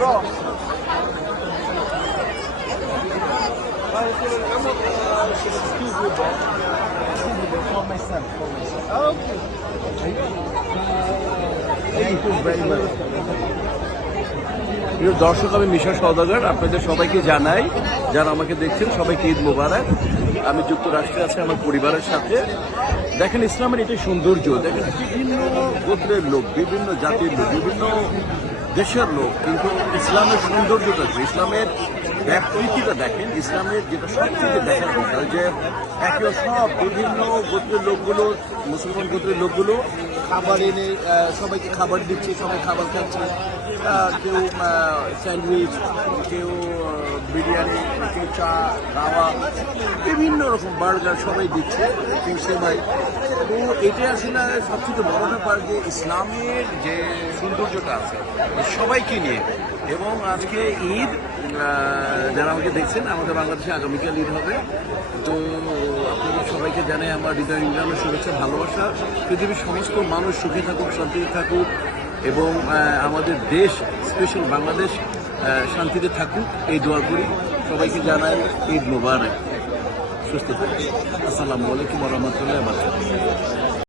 প্রিয় দর্শক, আমি মিশা সওদাগর। আপনাদের সবাইকে জানাই, যারা আমাকে দেখছেন সবাইকে ঈদ মোবারক। আমি যুক্তরাষ্ট্রে আছি আমার পরিবারের সাথে। দেখেন ইসলামের এটাই সৌন্দর্য। দেখেন বিভিন্ন গোত্রের লোক, বিভিন্ন জাতির লোক, বিভিন্ন দেশের লোক, কিন্তু ইসলামের সৌন্দর্যটা, ইসলামের ব্যাপৃতিটা দেখেন। ইসলামের যেটা সবথেকে দেখার বিষয় যে একে সব বিভিন্ন গোত্রের লোকগুলো, মুসলমান গোত্রের লোকগুলো খাবার এনে সবাইকে খাবার দিচ্ছে, সবাই খাবার খাচ্ছে। কেউ স্যান্ডউইচ, কেউ বিরিয়ানি, কেউ চা, দাওয়া, বিভিন্ন রকম বার্গার সবাই দিচ্ছে, কেউ সেমাই। তো এটা আসলে সবচেয়ে বড় ব্যাপার যে ইসলামের যে সৌন্দর্যটা আছে সবাইকে নিয়ে। এবং আজকে ঈদ, যারা আমাকে দেখছেন, আমাদের বাংলাদেশে আগামীকাল ঈদ হবে। তো আপনাদের সবাইকে জানাই আমার হৃদয় ইন্দ্রানোর শুভেচ্ছা, ভালোবাসা। পৃথিবীর সমস্ত মানুষ সুখে থাকুক, শান্তিতে থাকুক, এবং আমাদের দেশ, স্পেশাল বাংলাদেশ, শান্তিতে থাকুক, এই দোয়া করি। সবাইকে জানাই ঈদ মোবারক। সুস্থ থাকুন। আসসালামু আলাইকুম ওয়া রাহমাতুল্লাহি ওয়া বারাকাতুহু।